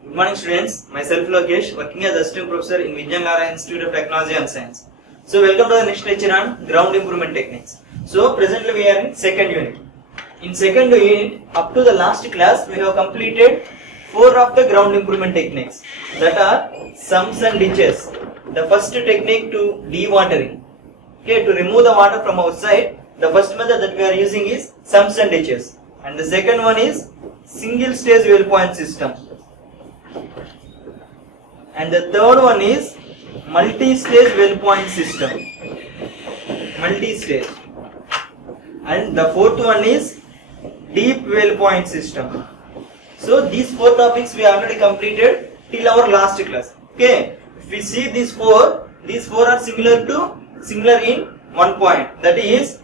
Good morning students, myself Lokesh, working as assistant professor in Vijay Lara Institute of Technology and Science. So welcome to the next lecture on ground improvement techniques. So presently we are in second unit. In second unit, up to the last class we have completed 4 of the ground improvement techniques, that are sumps and ditches. The first technique to dewatering. Okay, to remove the water from outside, the first method that we are using is sumps and ditches. And the second one is single stage well point system. And the third one is multi-stage well point system. Multi-stage. And the fourth one is deep well point system. So these 4 topics we already completed till our last class. Okay. If we see these four are similar in one point. That is,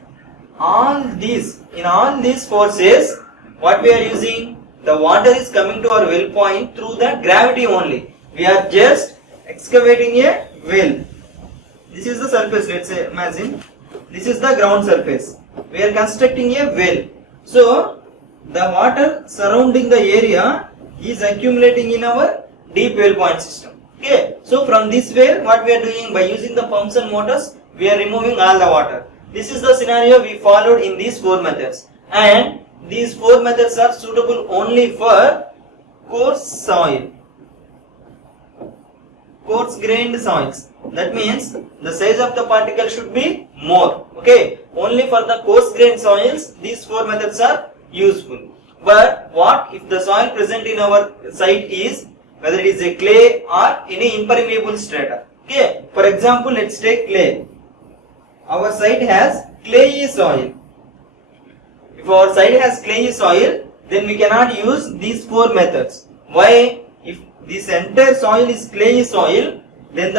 in all these forces, what we are using, the water is coming to our well point through the gravity only. We are just excavating a well. This is the surface, let's say, imagine. This is the ground surface. We are constructing a well. So, the water surrounding the area is accumulating in our deep well point system. Okay. So, from this well, what we are doing, by using the pumps and motors, we are removing all the water. This is the scenario we followed in these 4 methods. And these 4 methods are suitable only for coarse soil. Coarse grained soils. That means the size of the particle should be more. Okay. Only for the coarse grained soils, these 4 methods are useful. But what if the soil present in our site is, whether it is a clay or any impermeable strata? Okay. For example, let's take clay. Our site has clayey soil. If our site has clayey soil, then we cannot use these 4 methods. Why? If this entire soil is clayey soil, then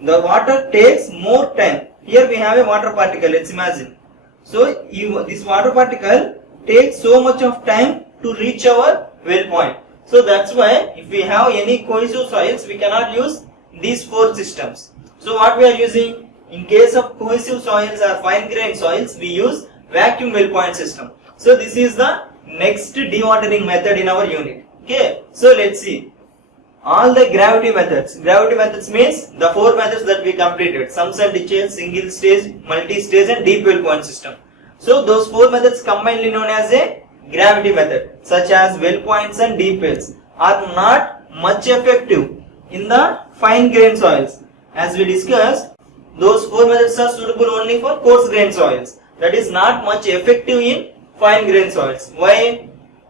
the water takes more time. Here we have a water particle, let's imagine. So this water particle takes so much of time to reach our well point. So that's why if we have any cohesive soils, we cannot use these 4 systems. So what we are using? In case of cohesive soils or fine grained soils, we use vacuum well point system. So this is the next dewatering method in our unit. Okay. So let's see. All the gravity methods. Gravity methods means the 4 methods that we completed. Sumps and ditches, single stage, multi-stage and deep well point system. So those 4 methods combinedly known as a gravity method, such as well points and deep wells, are not much effective in the fine grained soils. As we discussed, those 4 methods are suitable only for coarse grained soils. That is not much effective in fine grained soils. Why?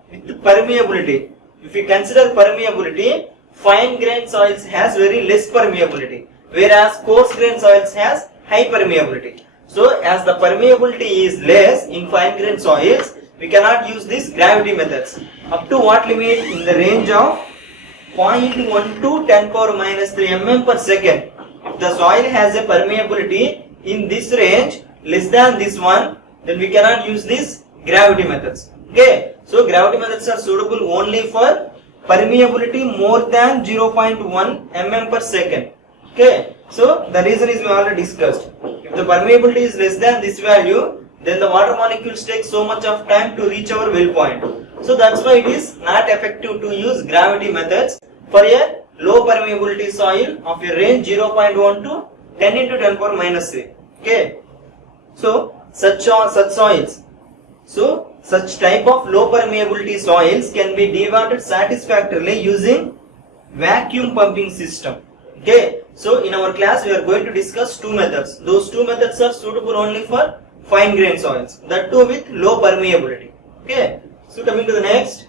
With permeability. If we consider permeability, fine grained soils has very less permeability, whereas coarse grained soils has high permeability. So as the permeability is less in fine grained soils, we cannot use these gravity methods. Up to what limit? In the range of 0.1 to 10 power minus 3 mm per second. If the soil has a permeability in this range less than this one, then we cannot use these gravity methods. Okay. So gravity methods are suitable only for permeability more than 0.1 mm per second. Okay. So the reason is we already discussed. If the permeability is less than this value, then the water molecules take so much of time to reach our well point. So that's why it is not effective to use gravity methods for a low permeability soil of a range 0.1 to 10 into 10 power minus 3. Okay. So such soils. So such type of low permeability soils can be dewatered satisfactorily using vacuum pumping system. Okay. So in our class we are going to discuss 2 methods. Those 2 methods are suitable only for fine grained soils. That too with low permeability. Okay. So coming to the next.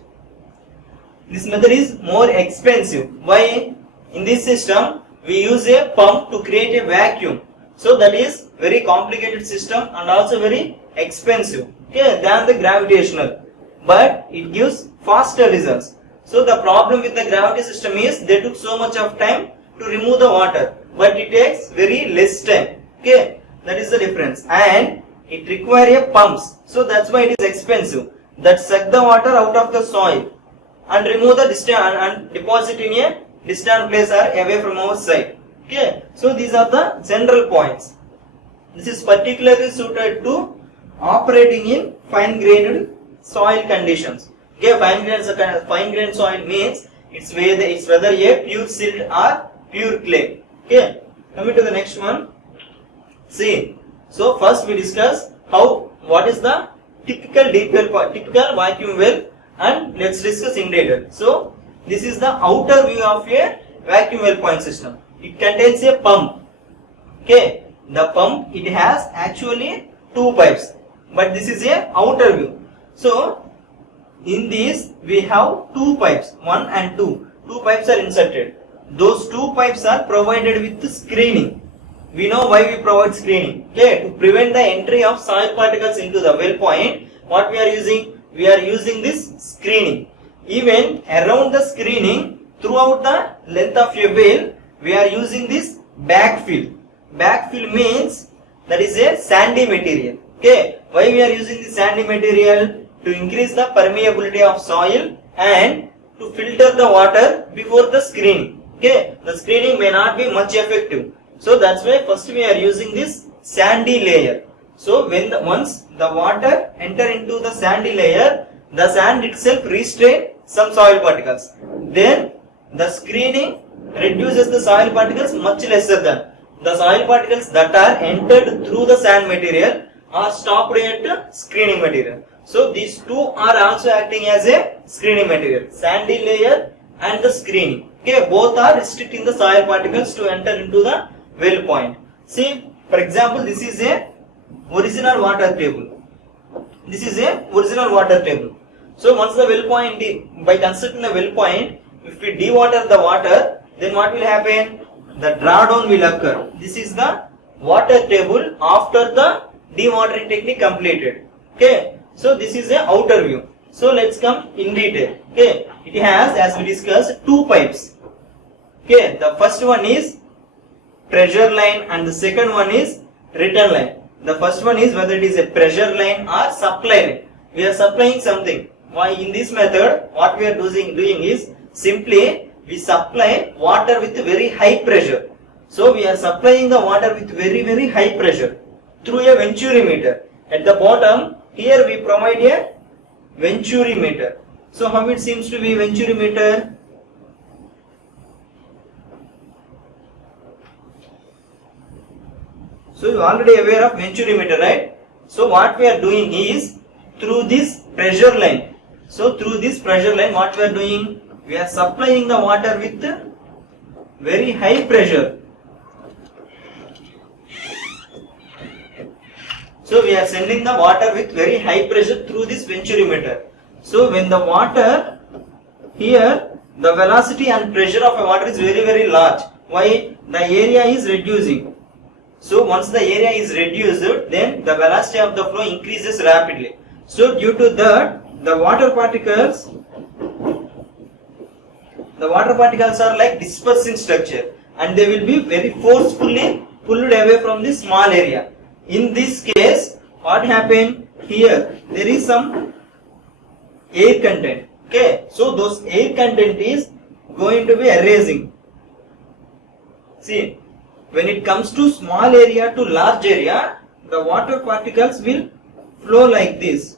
This method is more expensive. Why? In this system, we use a pump to create a vacuum. So that is very complicated system and also very expensive, okay, than the gravitational. But it gives faster results. So the problem with the gravity system is they took so much of time to remove the water, but it takes very less time. Okay, that is the difference. And it requires pumps. So that's why it is expensive. That suck the water out of the soil and remove the distant and deposit in a distant place or away from our site. Okay, so these are the central points. This is particularly suited to operating in fine grained soil conditions. Okay, fine grained soil means It's whether a pure silt or pure clay. Okay. Coming to the next one. See. So first we discuss what is the typical vacuum well, and let's discuss in detail. So this is the outer view of a vacuum well point system. It contains a pump. Okay. The pump, it has actually two pipes, but this is a outer view. So in this we have two pipes, 1 and 2. Two pipes are inserted. Those two pipes are provided with screening. We know why we provide screening. Okay, to prevent the entry of soil particles into the well point, what we are using? We are using this screening. Even around the screening, throughout the length of a well, we are using this backfill. Backfill means that is a sandy material. Okay, why we are using the sandy material? To increase the permeability of soil and to filter the water before the screening. Okay, the screening may not be much effective. So that's why first we are using this sandy layer. So once the water enter into the sandy layer, the sand itself restrain some soil particles. Then the screening reduces the soil particles much lesser than the soil particles that are entered through the sand material are stopped at screening material. So these two are also acting as a screening material, sandy layer and the screening. Okay, both are restricting the soil particles to enter into the well point. See, for example, this is a original water table. This is a original water table. So once the well point, by constructing the well point, if we dewater the water, then what will happen? The drawdown will occur. This is the water table after the dewatering technique completed. Okay, so this is a outer view. So let's come in detail. Okay, it has, as we discussed, two pipes. Okay, the first one is pressure line and the second one is return line. The first one is whether it is a pressure line or supply line. We are supplying something. Why in this method, what we are doing is simply we supply water with very high pressure. So we are supplying the water with very high pressure through a venturi meter. At the bottom, here we provide a venturi meter. So how it seems to be venturi meter? So you are already aware of venturi meter, right? So what we are doing is through this pressure line. So through this pressure line, what we are doing? We are supplying the water with very high pressure. So we are sending the water with very high pressure through this venturi meter. So when the water here, the velocity and pressure of a water is very large. Why? The area is reducing. So once the area is reduced, then the velocity of the flow increases rapidly. So due to that, the water particles are like dispersing structure, and they will be very forcefully pulled away from this small area. In this case, what happened here? There is some air content. Okay, so those air content is going to be erasing. See, when it comes to small area to large area, the water particles will flow like this.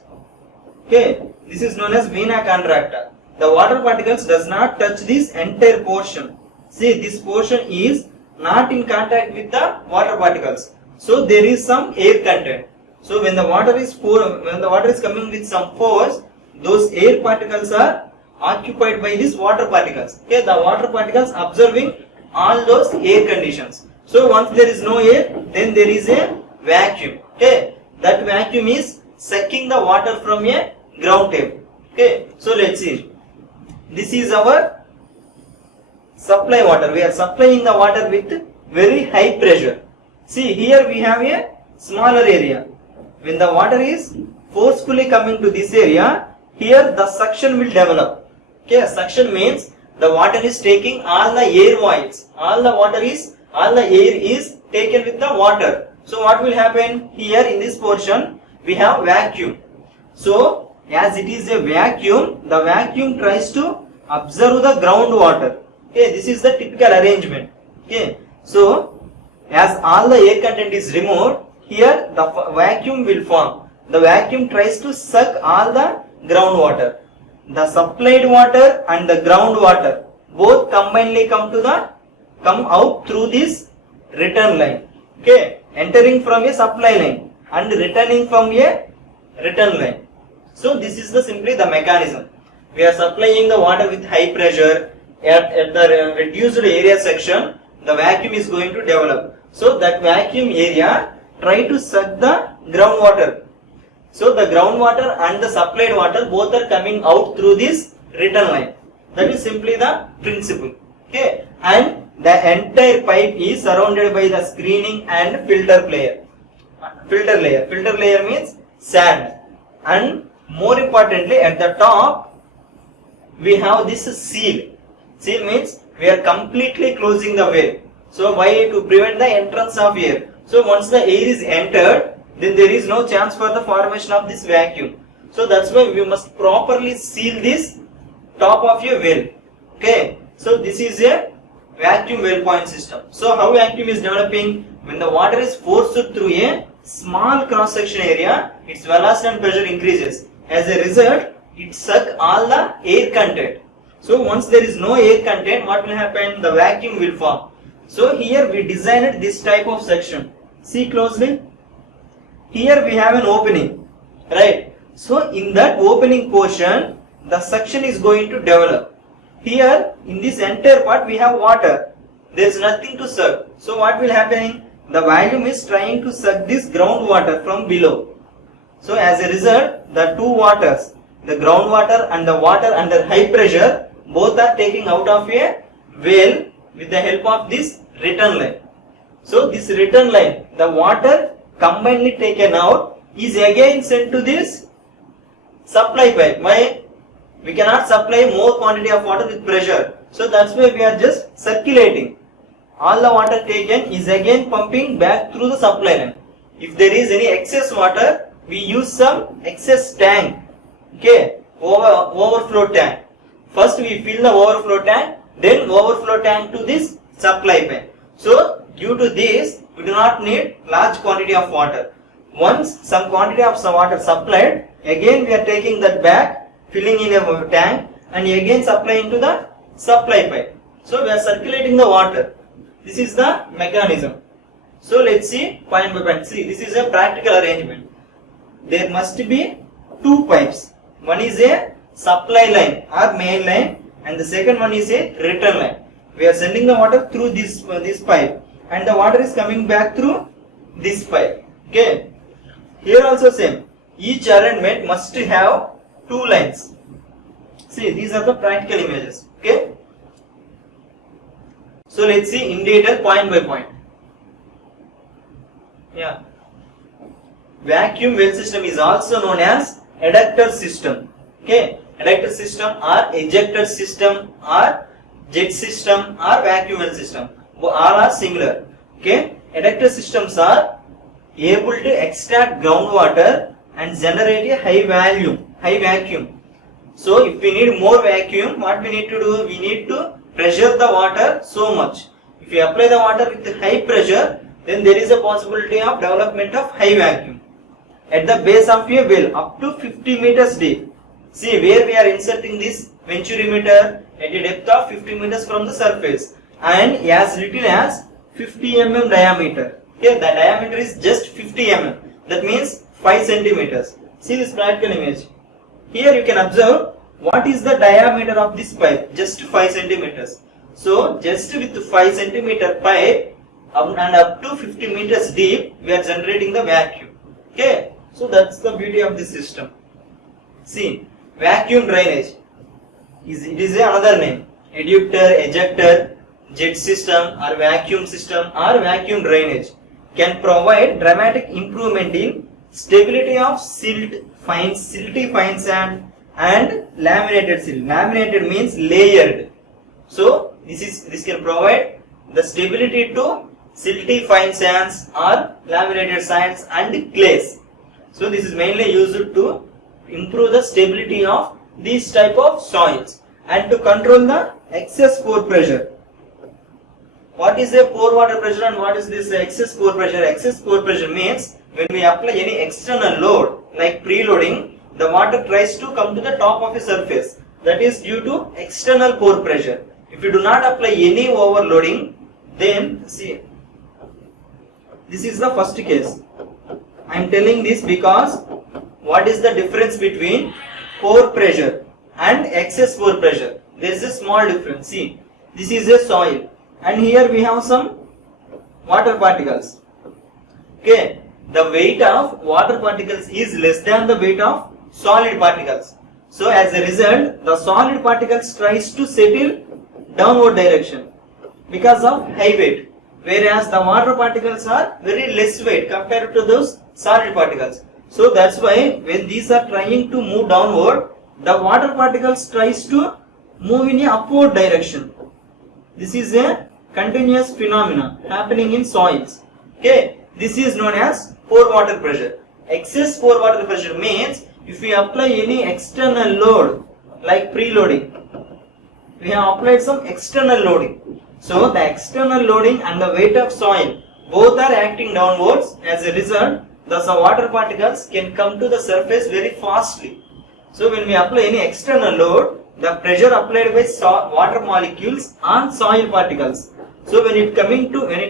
Okay, this is known as vena contracta. The water particles does not touch this entire portion. See, this portion is not in contact with the water particles. So there is some air content. So when the water is coming with some force, those air particles are occupied by these water particles. Okay, the water particles observing all those air conditions. So once there is no air, then there is a vacuum. Okay, that vacuum is sucking the water from a ground table. Okay, so let's see. This is our supply water. We are supplying the water with very high pressure. See, here we have a smaller area. When the water is forcefully coming to this area, here the suction will develop. Okay, suction means the water is taking all the air voids. All the air is taken with the water. So what will happen? Here in this portion, we have vacuum. So as it is a vacuum, the vacuum tries to observe the groundwater. Okay, this is the typical arrangement. Okay, so as all the air content is removed, here the vacuum will form. The vacuum tries to suck all the groundwater. The supplied water and the groundwater, both combinedly come out through this return line. Okay, entering from a supply line and returning from a return line. So this is simply the mechanism. We are supplying the water with high pressure at the reduced area section. The vacuum is going to develop. So that vacuum area try to suck the groundwater. So the groundwater and the supplied water both are coming out through this return line. That is simply the principle. Okay, and the entire pipe is surrounded by the screening and filter layer. Filter layer means sand, and more importantly at the top we have this seal. Seal means we are completely closing the well. So why? To prevent the entrance of air. So once the air is entered, then there is no chance for the formation of this vacuum. So that's why we must properly seal this top of your well. Okay, so this is a vacuum well point system. So how vacuum is developing? When the water is forced through a small cross section area, its velocity and pressure increases. As a result, it sucks all the air content. So once there is no air content, what will happen? The vacuum will form. So here we designed this type of section. See closely. Here we have an opening, right? So in that opening portion, the suction is going to develop. Here in this entire part we have water. There is nothing to suck. So what will happen? The vacuum is trying to suck this groundwater from below. So as a result, the two waters, the groundwater and the water under high pressure, both are taking out of a well with the help of this return line. So this return line, the water combinedly taken out is again sent to this supply pipe. Why? We cannot supply more quantity of water with pressure. So that's why we are just circulating. All the water taken is again pumping back through the supply line. If there is any excess water, we use some excess tank. Okay, overflow tank. First we fill the overflow tank, then overflow tank to this supply pipe. So due to this, we do not need large quantity of water. Once some quantity of some water supplied, again we are taking that back, filling in a tank and again supplying to the supply pipe. So we are circulating the water. This is the mechanism. So let's see point by point. See, this is a practical arrangement. There must be two pipes. One is a supply line or main line and the second one is a return line. We are sending the water through this pipe and the water is coming back through this pipe. Okay. Here also same. Each arrangement must have two lines. See, these are the practical images. Okay. So let's see in detail point by point. Yeah. Vacuum well system is also known as adductor system. Okay. Adductor system or ejector system or jet system or vacuum well system. All are similar. Okay. Adductor systems are able to extract groundwater and generate a high vacuum. So if we need more vacuum, what we need to do? We need to pressure the water so much. If you apply the water with high pressure, then there is a possibility of development of high vacuum. At the base of a well, up to 50 meters deep. See where we are inserting this venturimeter at a depth of 50 meters from the surface and as little as 50 mm diameter. Okay, the diameter is just 50 mm. That means 5 centimeters. See this practical image. Here you can observe what is the diameter of this pipe, just 5 centimeters. So just with 5 centimeter pipe and up to 50 meters deep, we are generating the vacuum. Okay, so that's the beauty of this system. See, vacuum drainage it is another name. Adductor, ejector, jet system or vacuum drainage can provide dramatic improvement in stability of silty fine sand and laminated silt. Laminated means layered. So this can provide the stability to silty fine sands or laminated sands and clays. So this is mainly used to improve the stability of these type of soils and to control the excess pore pressure. What is a pore water pressure and what is this excess pore pressure? Excess pore pressure means when we apply any external load like preloading, the water tries to come to the top of a surface. That is due to external pore pressure. if you do not apply any overloading, then see, this is the first case. I am telling this because what is the difference between pore pressure and excess pore pressure? There is a small difference. See, this is a soil and here we have some water particles. Okay, the weight of water particles is less than the weight of solid particles. So as a result, the solid particles tries to settle downward direction because of high weight, whereas the water particles are very less weight compared to those solid particles. So that's why when these are trying to move downward, the water particles tries to move in a upward direction. This is a continuous phenomena happening in soils. Okay, this is known as pore water pressure. Excess pore water pressure means if we apply any external load like preloading, we have applied some external loading. So the external loading and the weight of soil both are acting downwards. As a result, the water particles can come to the surface very fastly. So when we apply any external load, the pressure applied by water molecules on soil particles. So when it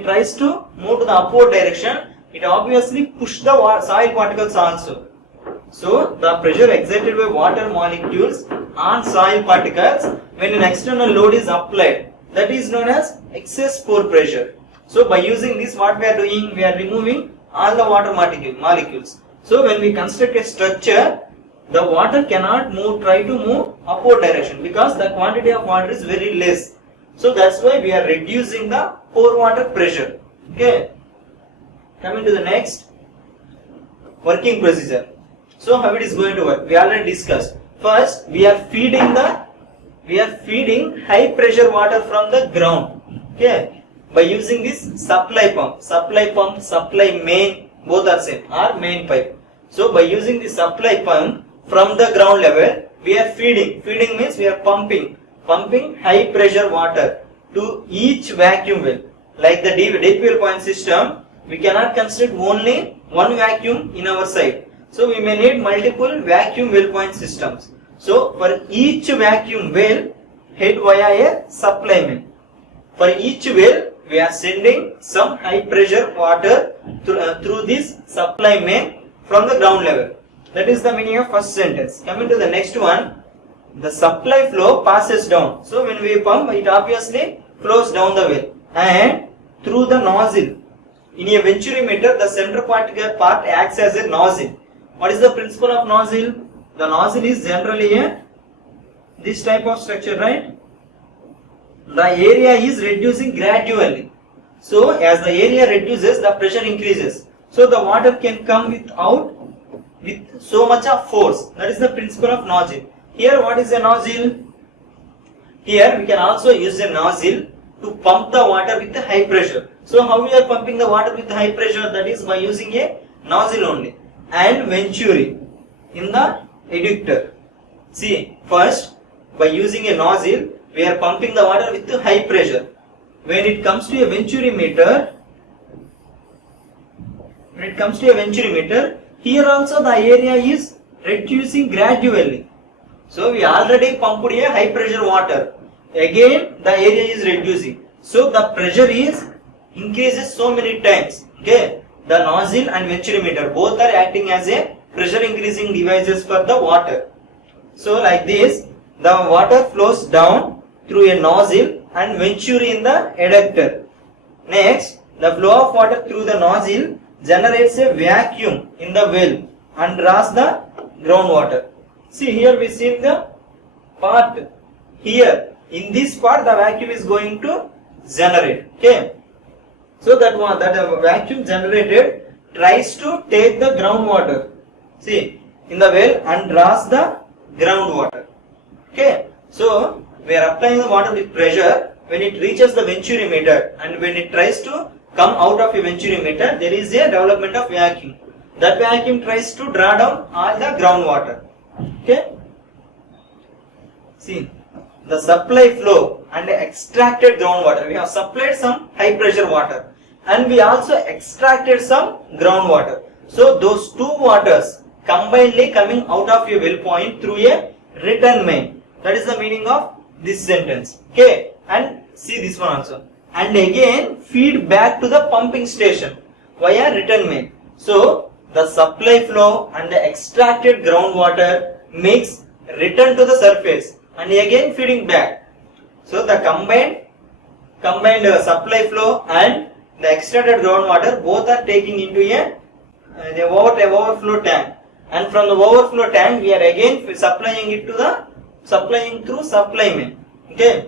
tries to move to the upward direction, it obviously push the soil particles also. So the pressure exerted by water molecules on soil particles when an external load is applied, that is known as excess pore pressure. So by using this, what we are doing, we are removing all the water molecules. So when we construct a structure, the water cannot try to move upward direction because the quantity of water is very less. So that's why we are reducing the pore water pressure. Okay. Coming to the next, working procedure. So how it is going to work? We already discussed. First, we are feeding high pressure water from the ground. Okay. By using this supply main, both are same, or main pipe. So by using the supply pump from the ground level, we are feeding. Feeding means we are pumping high pressure water to each vacuum well. Like the deep well point system, we cannot construct only one vacuum in our site. So we may need multiple vacuum well point systems. So for each vacuum well, head via a supply main. For each well, we are sending some high pressure water through this supply main from the ground level. That is the meaning of first sentence. Coming to the next one, the supply flow passes down. So when we pump, it obviously flows down the well and through the nozzle. In a venturimeter, the center part acts as a nozzle. What is the principle of nozzle? The nozzle is generally this type of structure, right? The area is reducing gradually. So as the area reduces, the pressure increases. So the water can come out with so much of force. That is the principle of nozzle. Here what is a nozzle? Here we can also use a nozzle to pump the water with high pressure. So how we are pumping the water with high pressure? That is by using a nozzle only. And venturi in the eductor. See, first by using a nozzle, we are pumping the water with high pressure. When it comes to a venturimeter, here also the area is reducing gradually. So we already pumped a high pressure water. Again the area is reducing. So the pressure increases so many times. Okay. The nozzle and venturimeter both are acting as a pressure increasing devices for the water. So like this, the water flows down through a nozzle and venturi in the eductor. Next, the flow of water through the nozzle generates a vacuum in the well and draws the groundwater. See, here we see the part here. In this part, the vacuum is going to generate. Okay. So that vacuum generated tries to take the groundwater. See, in the well and draws the groundwater. Okay. So we are applying the water with pressure. When it reaches the venturimeter and when it tries to come out of a venturimeter, there is a development of vacuum. That vacuum tries to draw down all the groundwater. Okay. See, the supply flow and extracted groundwater. We have supplied some high pressure water and we also extracted some groundwater. So those two waters combinedly coming out of a well point through a return main. That is the meaning of this sentence. Okay. and see this one also, and again feed back to the pumping station via return main. So the supply flow and the extracted groundwater makes return to the surface and again feeding back. So the combined supply flow and the extracted groundwater both are taking into the overflow tank, and from the overflow tank we are again supplying through supply main. Okay,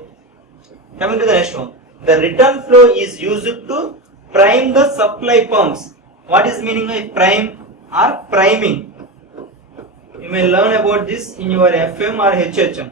coming to the next one, the return flow is used to prime the supply pumps. What is meaning of prime or priming? You may learn about this in your FM or HHM.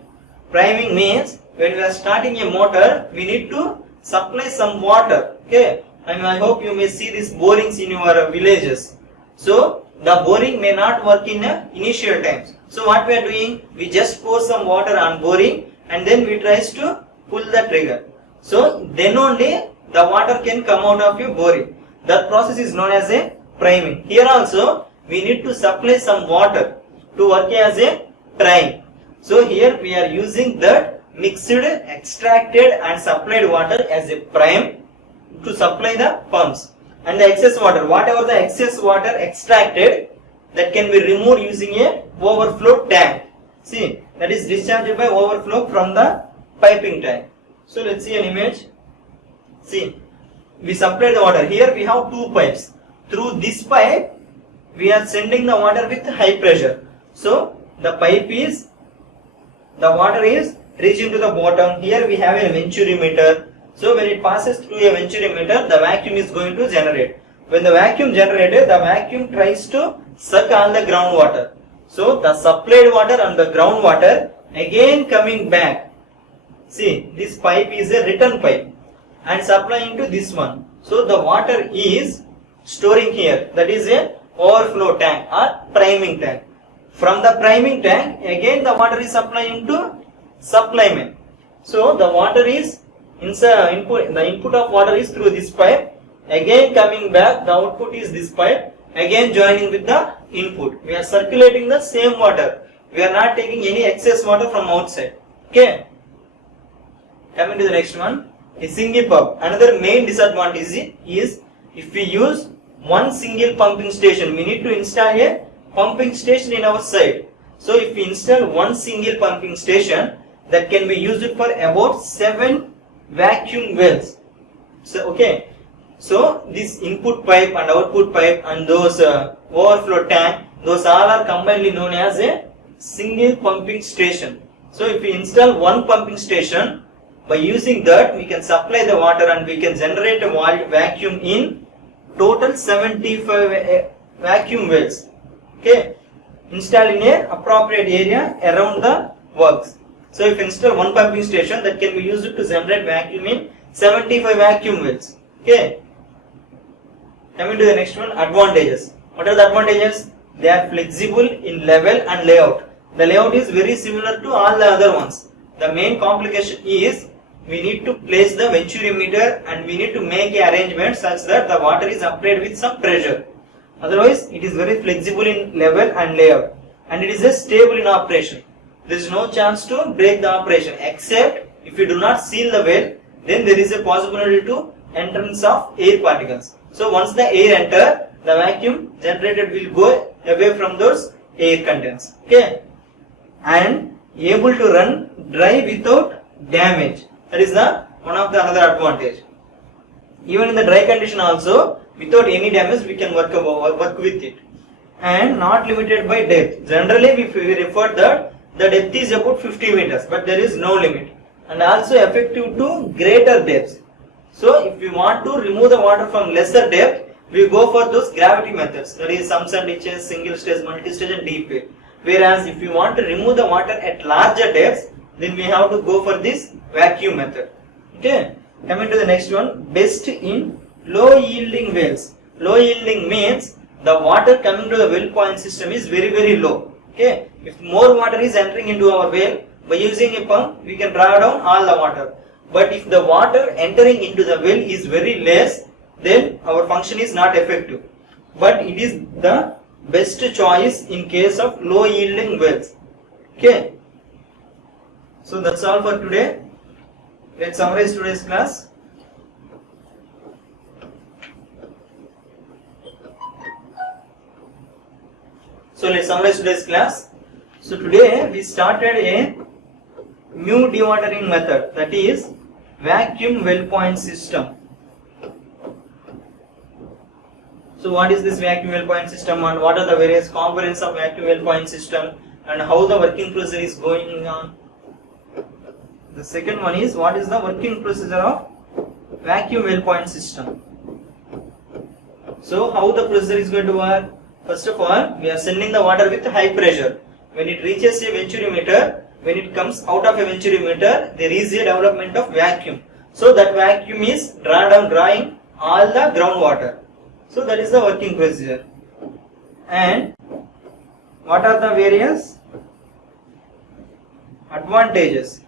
Priming means when we are starting a motor, we need to supply some water. Okay, and I hope you may see these borings in your villages. So the boring may not work in initial times. So what we are doing, we just pour some water on boring and then we tries to pull the trigger. So then only the water can come out of your boring. That process is known as a priming. Here also we need to supply some water to work as a prime. So here we are using that mixed, extracted and supplied water as a prime to supply the pumps. And the excess water, whatever the excess water extracted, that can be removed using a overflow tank. See, that is discharged by overflow from the piping tank. So let's see an image. See, we supply the water. Here we have two pipes. Through this pipe, we are sending the water with high pressure. So the water is reaching to the bottom. Here we have a venturi meter. So when it passes through a venturi meter, the vacuum is going to generate. When the vacuum generated, the vacuum tries to suck all the groundwater. So the supplied water and the groundwater again coming back. See, this pipe is a return pipe and supplying to this one. So the water is storing here. That is a overflow tank or priming tank. From the priming tank, again the water is supplying to supply main. So the water is the input of water is through this pipe, again coming back, the output is this pipe, again joining with the input. We are circulating the same water. We are not taking any excess water from outside. Okay. Coming to the next one, a single pump. Another main disadvantage is if we use one single pumping station, we need to install a pumping station in our side. So if we install one single pumping station, that can be used for about 7 vacuum wells. So okay, so this input pipe and output pipe and those overflow tank, those all are combinedly known as a single pumping station. So if we install one pumping station, by using that we can supply the water and we can generate a vacuum in total 75 vacuum wells. Okay, installed in a appropriate area around the works. So if you install one pumping station, that can be used to generate vacuum in 75 vacuum wells. Okay. Coming to the next one, advantages. What are the advantages? They are flexible in level and layout. The layout is very similar to all the other ones. The main complication is we need to place the venturi meter and we need to make an arrangement such that the water is applied with some pressure. Otherwise, it is very flexible in level and layout, and it is a stable in operation. There is no chance to break the operation, except if you do not seal the well, then there is a possibility to entrance of air particles. So once the air enter, the vacuum generated will go away from those air contents. Okay, and able to run dry without damage. That is the one of the another advantage. Even in the dry condition also, without any damage, we can work with it, and not limited by depth. Generally, we refer that the depth is about 50 meters, but there is no limit, and also effective to greater depths. So if we want to remove the water from lesser depth, we go for those gravity methods, that is sumps and ditches, single stage, multi stage and deep well. Whereas if we want to remove the water at larger depths, then we have to go for this vacuum method. Okay, coming to the next one, best in low yielding wells. Low yielding means the water coming to the well point system is very low. Okay, if more water is entering into our well, by using a pump we can draw down all the water. But if the water entering into the well is very less, then our function is not effective. But it is the best choice in case of low yielding wells. Okay, so that's all for today. Let's summarize today's class. So let's summarize today's class. So today we started a new dewatering method, that is vacuum well point system. So what is this vacuum well point system and what are the various components of vacuum well point system and how the working procedure is going on? The second one is what is the working procedure of vacuum well point system. So how the procedure is going to work? First of all, we are sending the water with high pressure. When it reaches a venturimeter, when it comes out of a venturimeter, there is a development of vacuum. So that vacuum is drawing all the groundwater. So that is the working procedure. And what are the various advantages?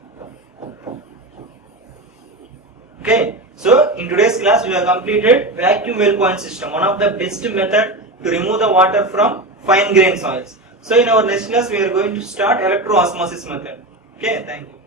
Okay, so in today's class we have completed vacuum well point system, one of the best method to remove the water from fine grain soils. So in our next class we are going to start electro osmosis method. Okay, thank you.